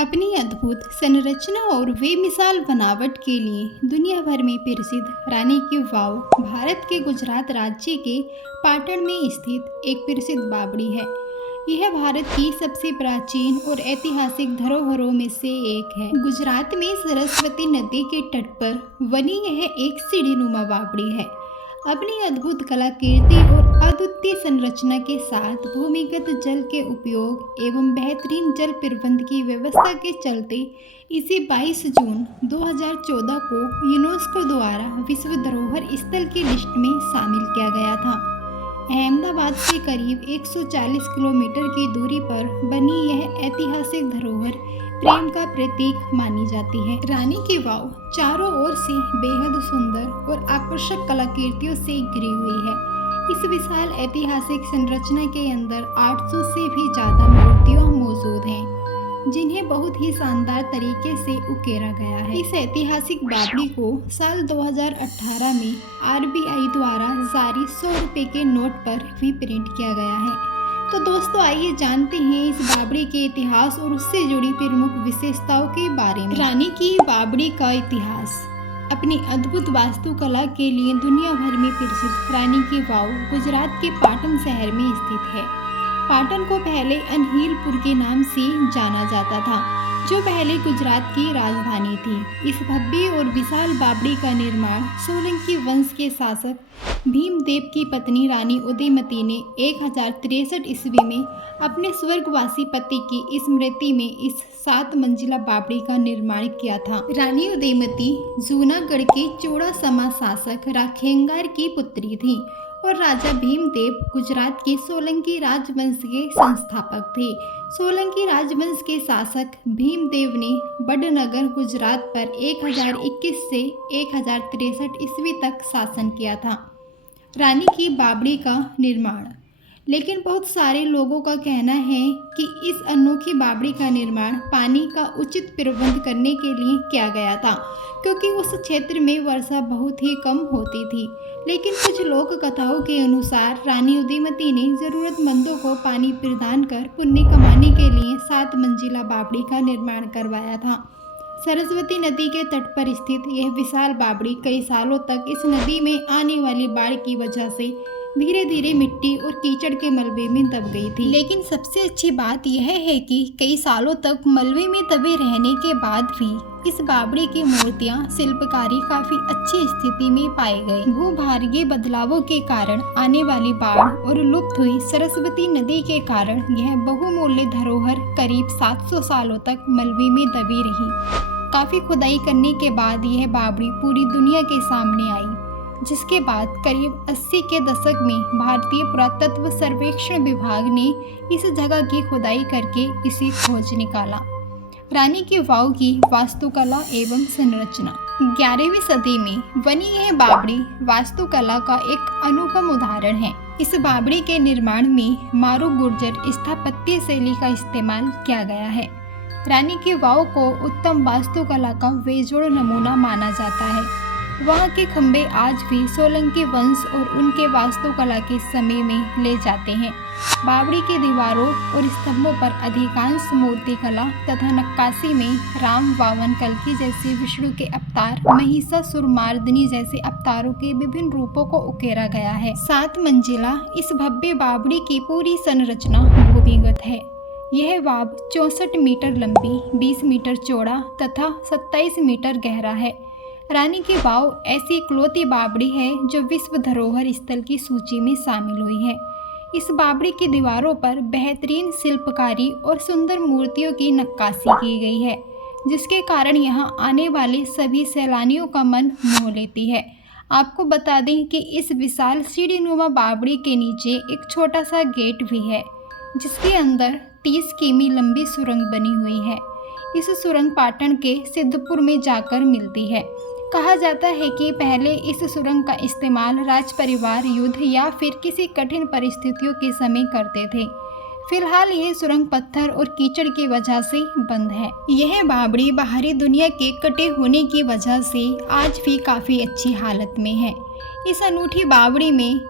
अपनी अद्भुत संरचना और बेमिसाल बनावट के लिए दुनिया भर में प्रसिद्ध रानी की वाव भारत के गुजरात राज्य के पाटण में स्थित एक प्रसिद्ध बावड़ी है। यह भारत की सबसे प्राचीन और ऐतिहासिक धरोहरों में से एक है। गुजरात में सरस्वती नदी के तट पर बनी यह एक सीढ़ीनुमा बावड़ी है। अपनी अद्भुत कलाकृति और अद्वितीय संरचना के साथ भूमिगत जल के उपयोग एवं बेहतरीन जल प्रबंध की व्यवस्था के चलते इसे 22 जून 2014 को यूनेस्को द्वारा विश्व धरोहर स्थल की लिस्ट में शामिल किया गया था। अहमदाबाद से करीब 140 किलोमीटर की दूरी पर बनी यह ऐतिहासिक धरोहर प्रेम का प्रतीक मानी जाती है। रानी की वाव चारों ओर से बेहद सुंदर और आकर्षक कलाकृतियों से घिरी हुई है। इस विशाल ऐतिहासिक संरचना के अंदर 800 से भी ज़्यादा मूर्तियां मौजूद हैं, जिन्हें बहुत ही शानदार तरीके से उकेरा गया है। इस ऐतिहासिक बावड़ी को साल 2018 में RBI द्वारा जारी 100 रुपये के नोट पर भी प्रिंट किया गया है। तो दोस्तों आइए जानते हैं इस बावड़ी के इतिहास और उससे जुड़ी प्रमुख विशेषताओं के बारे में। रानी की बावड़ी का इतिहास। अपनी अद्भुत वास्तुकला के लिए दुनिया भर में प्रसिद्ध रानी की वाव गुजरात के पाटन शहर में स्थित है। पाटन को पहले अनहीलपुर के नाम से जाना जाता था, जो पहले गुजरात की राजधानी थी। इस भव्य और विशाल बावड़ी का निर्माण सोलंकी वंश के शासक भीमदेव की पत्नी रानी उदयमती ने 1063 ईस्वी में अपने स्वर्गवासी पति की स्मृति में इस 7 मंजिला बावड़ी का निर्माण किया था। रानी उदयमती जूनागढ़ के चौड़ासमा शासक राखेंगार की पुत्री थी और राजा भीमदेव गुजरात के सोलंकी राजवंश के संस्थापक थे। सोलंकी राजवंश के शासक भीमदेव ने बड़नगर गुजरात पर 1021 से 1063 ईस्वी तक शासन किया था। रानी की बावड़ी का निर्माण। लेकिन बहुत सारे लोगों का कहना है कि इस अनोखी बावड़ी का निर्माण पानी का उचित प्रबंध करने के लिए किया गया था, क्योंकि उस क्षेत्र में वर्षा बहुत ही कम होती थी। लेकिन कुछ लोक कथाओं के अनुसार रानी उदयमती ने जरूरतमंदों को पानी प्रदान कर पुण्य कमाने के लिए 7 मंजिला बावड़ी का निर्माण करवाया था। सरस्वती नदी के तट पर स्थित यह विशाल बावड़ी कई सालों तक इस नदी में आने वाली बाढ़ की वजह से धीरे धीरे मिट्टी और कीचड़ के मलबे में दब गई थी। लेकिन सबसे अच्छी बात यह है कि कई सालों तक मलबे में दबे रहने के बाद भी इस बावड़ी की मूर्तियां शिल्पकारी काफी अच्छी स्थिति में पाए गए। भूभागीय बदलावों के कारण आने वाली बाढ़ और लुप्त हुई सरस्वती नदी के कारण यह बहुमूल्य धरोहर करीब 700 सालों तक मलबे में दबी रही। काफी खुदाई करने के बाद यह बावड़ी पूरी दुनिया के सामने आई, जिसके बाद करीब 80 के दशक में भारतीय पुरातत्व सर्वेक्षण विभाग ने इस जगह की खुदाई करके इसे खोज निकाला। रानी की वाव की वास्तुकला एवं संरचना। 11वीं सदी में बनी यह बावड़ी वास्तुकला का एक अनुपम उदाहरण है। इस बावड़ी के निर्माण में मारू गुर्जर स्थापत्य शैली का इस्तेमाल किया गया है। रानी की वाव को उत्तम वास्तुकला का बेजोड़ नमूना माना जाता है। वहाँ के खंभे आज भी सोलंकी वंश और उनके वास्तुकला के समय में ले जाते हैं। बावड़ी के दीवारों और स्तंभों पर अधिकांश मूर्तिकला तथा नक्काशी में राम, वामन, कल्की जैसे विष्णु के अवतार, महिषासुरमर्दिनी जैसे अवतारों के विभिन्न रूपों को उकेरा गया है। 7 मंजिला इस भव्य बावड़ी की पूरी संरचना भूमिगत है। यह वाव 64 मीटर लंबी, 20 मीटर चौड़ा तथा 27 मीटर गहरा है। रानी की वाव ऐसी इकलौती बावड़ी है जो विश्व धरोहर स्थल की सूची में शामिल हुई है। इस बावड़ी की दीवारों पर बेहतरीन शिल्पकारी और सुंदर मूर्तियों की नक्काशी की गई है, जिसके कारण यहाँ आने वाले सभी सैलानियों का मन मोह लेती है। आपको बता दें कि इस विशाल सीढ़ीनुमा बावड़ी के नीचे एक छोटा सा गेट भी है, जिसके अंदर 30 किमी लंबी सुरंग बनी हुई है। इस सुरंग पाटन के सिद्धपुर में जाकर मिलती है। कहा जाता है कि पहले इस सुरंग का इस्तेमाल राज परिवार युद्ध या फिर किसी कठिन परिस्थितियों के समय करते थे। फिलहाल यह सुरंग पत्थर और कीचड़ की वजह से बंद है। यह बावड़ी बाहरी दुनिया के कटे होने की वजह से आज भी काफ़ी अच्छी हालत में है। इस अनूठी बावड़ी में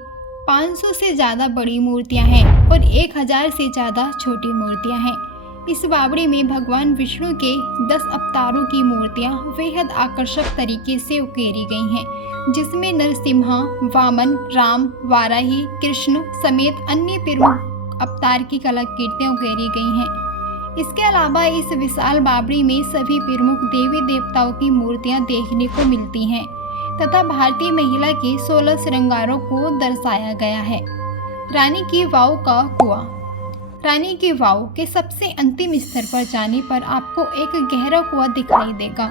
500 से ज़्यादा बड़ी मूर्तियां हैं और 1000 से ज़्यादा छोटी मूर्तियां हैं। इस बावड़ी में भगवान विष्णु के 10 अवतारों की मूर्तियां बेहद आकर्षक तरीके से उकेरी गई हैं, जिसमें नरसिम्हा, वामन, राम, वाराही, कृष्ण समेत अन्य प्रमुख अवतार की कलाकृतियां उकेरी गई हैं। इसके अलावा इस विशाल बावड़ी में सभी प्रमुख देवी देवताओं की मूर्तियां देखने को मिलती हैं तथा भारतीय महिला के 16 श्रृंगारों को दर्शाया गया है। रानी की वाव का कुआं। रानी की वाव के सबसे अंतिम स्तर पर जाने पर आपको एक गहरा कुआं दिखाई देगा।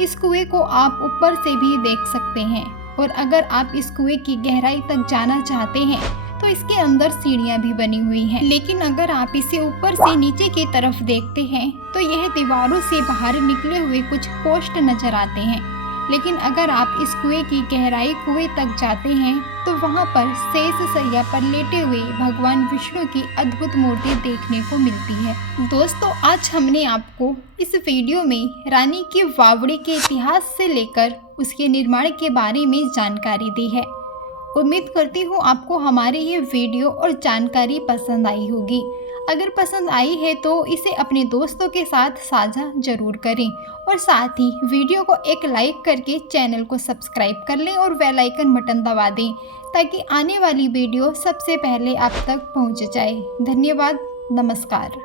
इस कुएं को आप ऊपर से भी देख सकते हैं और अगर आप इस कुएं की गहराई तक जाना चाहते हैं तो इसके अंदर सीढ़ियां भी बनी हुई हैं। लेकिन अगर आप इसे ऊपर से नीचे की तरफ देखते हैं तो यह दीवारों से बाहर निकले हुए कुछ पोस्ट नजर आते हैं। लेकिन अगर आप इस कुएं की गहराई कुएं तक जाते हैं तो वहां पर शेष शैया पर लेटे हुए भगवान विष्णु की अद्भुत मूर्ति देखने को मिलती है। दोस्तों, आज हमने आपको इस वीडियो में रानी की बावड़ी के इतिहास से लेकर उसके निर्माण के बारे में जानकारी दी है। उम्मीद करती हूँ आपको हमारी ये वीडियो और जानकारी पसंद आई होगी। अगर पसंद आई है तो इसे अपने दोस्तों के साथ साझा जरूर करें और साथ ही वीडियो को एक लाइक करके चैनल को सब्सक्राइब कर लें और बेल आइकन बटन दबा दें ताकि आने वाली वीडियो सबसे पहले आप तक पहुंच जाए। धन्यवाद। नमस्कार।